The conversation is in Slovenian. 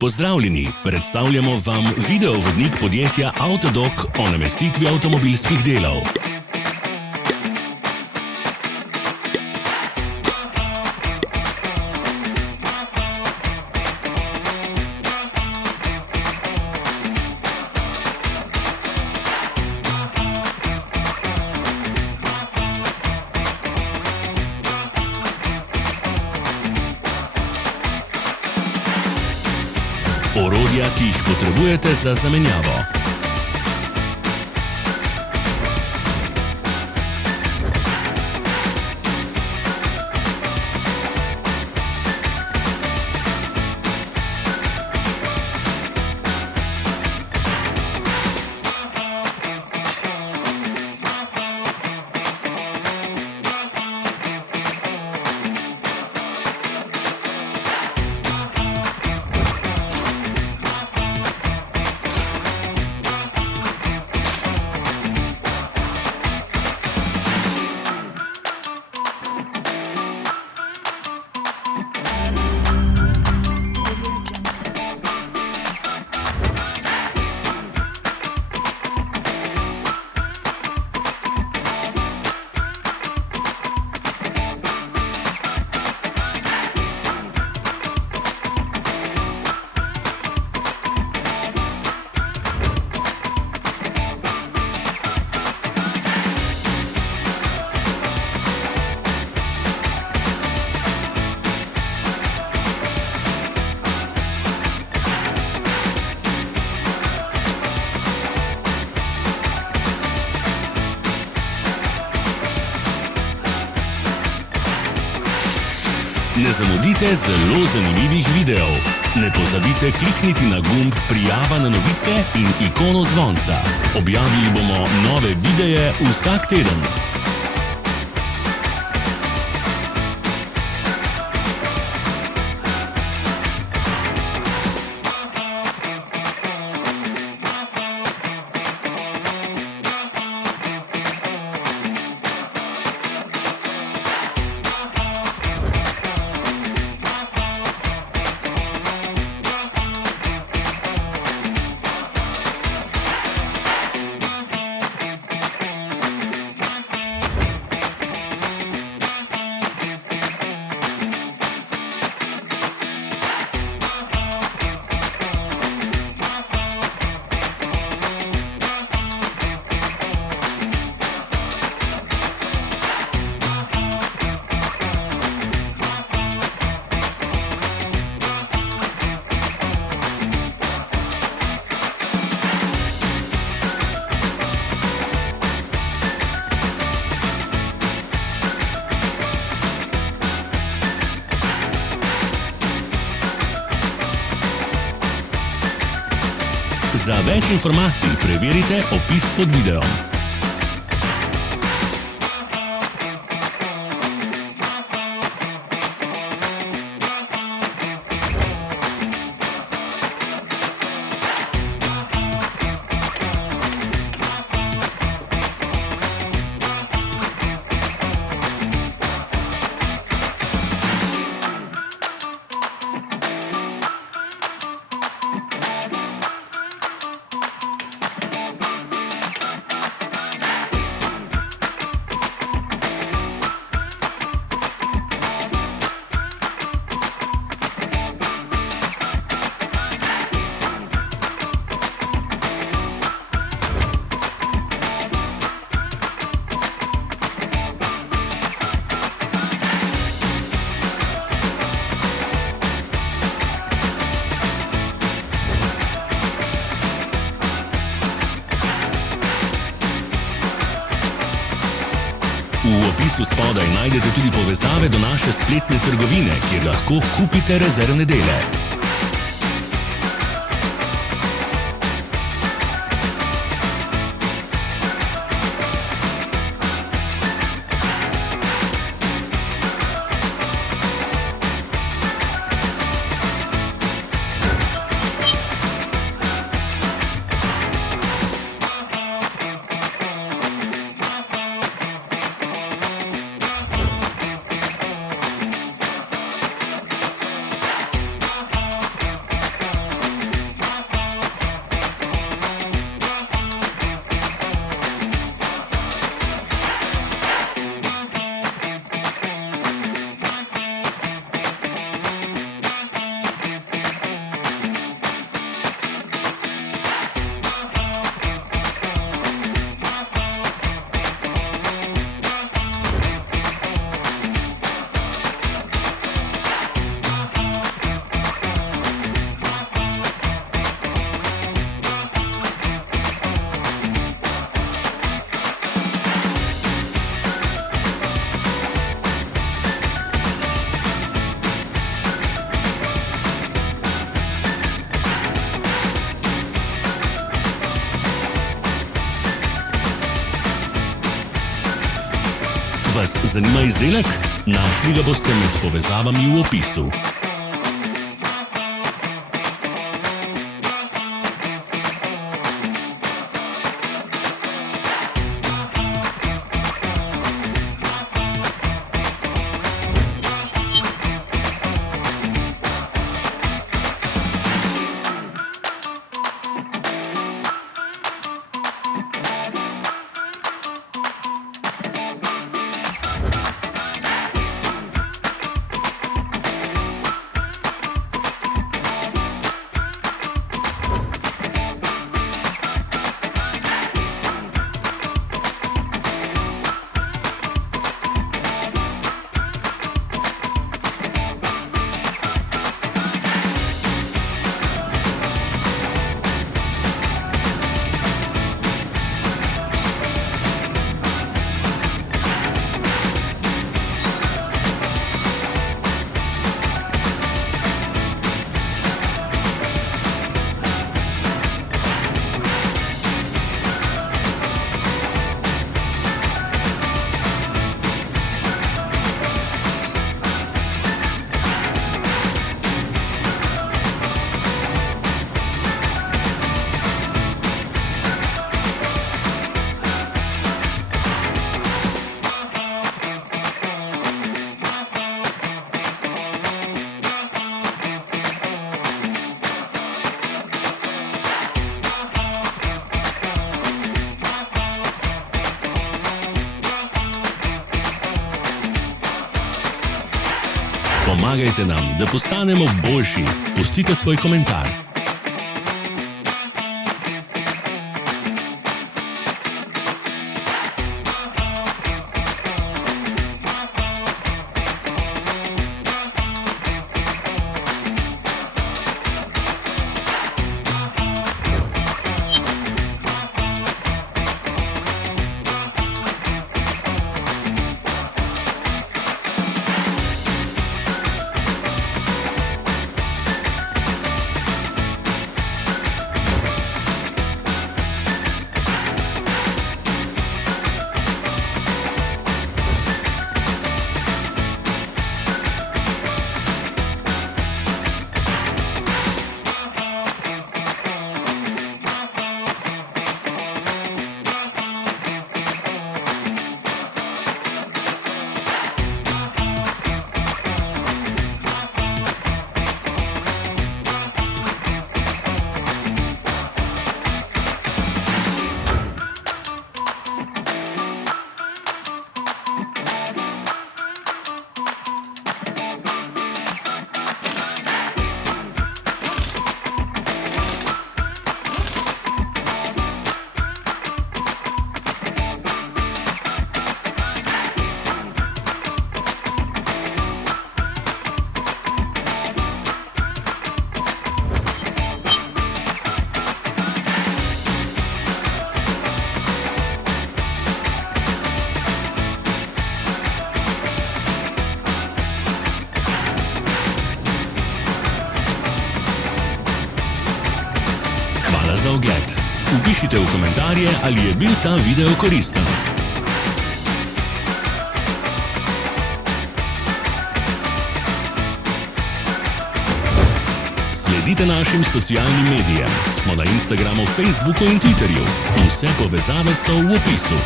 Pozdravljeni, predstavljamo vam videovodnik podjetja AUTODOC o namestitvi avtomobilskih delov. Orodja, ki jih potrebujete za zamenjavo. Ne zamudite zelo zanimivih videov. Ne pozabite klikniti na gumb Prijava na novice in ikono zvonca. Objavili bomo nove videe vsak teden. Za več informacij preverite opis pod videom. V opisu spodaj najdete tudi povezave do naše spletne trgovine, kjer lahko kupite rezervne dele. zanima izdelek? Našli ga boste med povezavami v opisu. Pomagajte nam, da postanemo boljši. Pustite svoj komentar. Za ogled. Vpišite v komentarje, ali je bil ta video koristen. Sledite našim socialnim medijem. Smo na Instagramu, Facebooku in Twitterju. Vse povezave so v opisu.